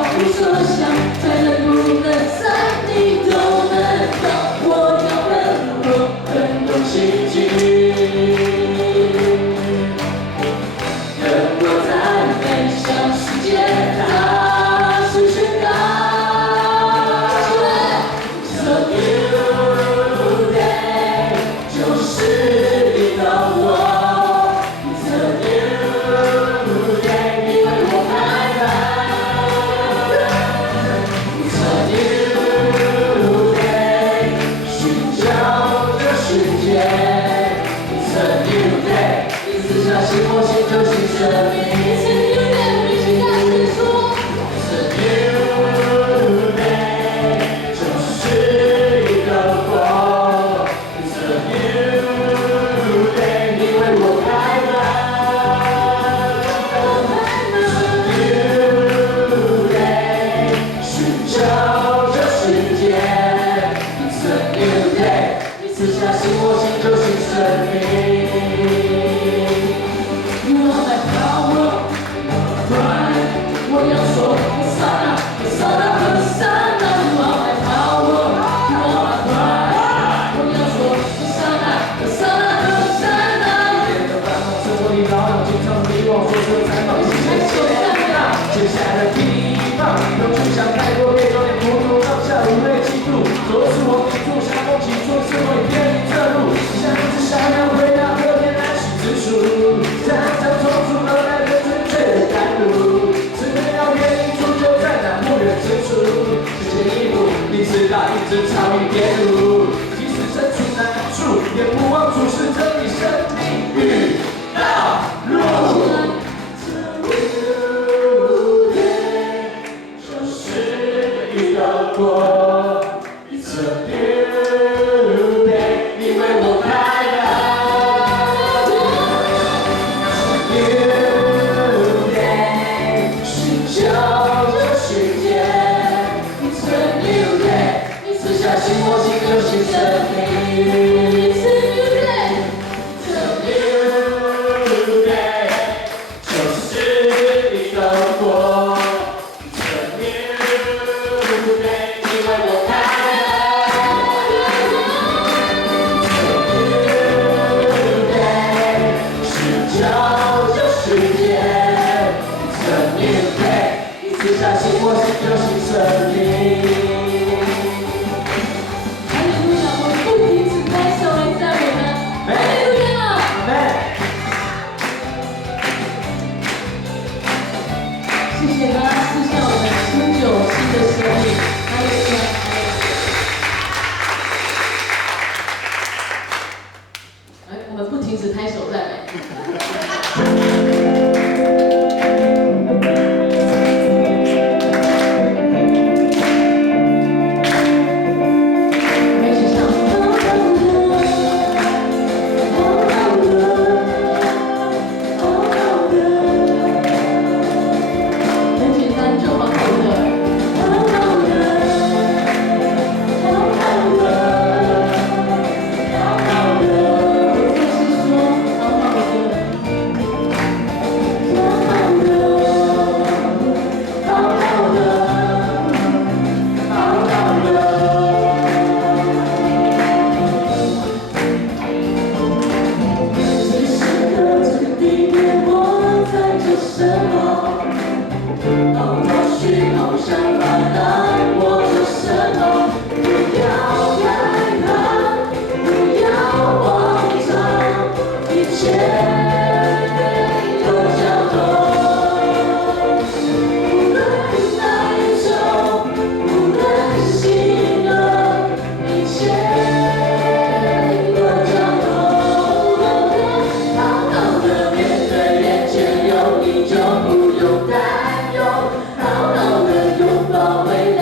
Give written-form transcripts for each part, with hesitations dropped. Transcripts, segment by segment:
毫无设想，再能不能在你都能到，我要更多更多奇迹，更多赞美向世界大声宣告。It's a new day， 就是一个我。It's a new day， 因为我害怕。It's a new day， 寻找这世界。It's a new day， 你赐下新活，新旧新生命。It's a new day， 我们一起大声说。It's a new day， 就是一个我。It's a new day， 因为我开门。It's a new day， 寻找这世界。It's a new day， 你赐下新活，新旧新生命。You are my power， pride， 我要说 Hosanna Hosanna Hosanna。You are my power， You are my pride， 我要说 Hosanna Hosanna Hosanna。别的烦恼生活里扰扰，经常迷惘，说出残暴，一起开手赞美啊！接下来的地方，都就像太多别装点普通，放下无泪嫉妒，都是我迷住，下梦起初是我偏离这路，像一只小鸟回到河边安息之处，常常冲出而来的准确的甘露，只要愿意出就在那不远之处，只前一步，你知道一直朝一边路，即使身处难处，也不忘注视着你生命与道路。就是一个我 ，It's a new day， 因为我开了。It's a new day， 寻找这世界。It's a new day， 你赐下新活，新旧新生命。It's a new day，It's a new day， 就是一个我。赐下新活，新旧新生命。哈利路亚！我们不停止拍手来赞美他。哈利路亚！谢谢他赐下我们新酒新的生命。哈利路亚！来，我们不停止拍手赞美。好好的拥抱未来。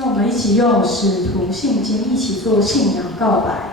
让我们一起用使徒信经一起做信仰告白。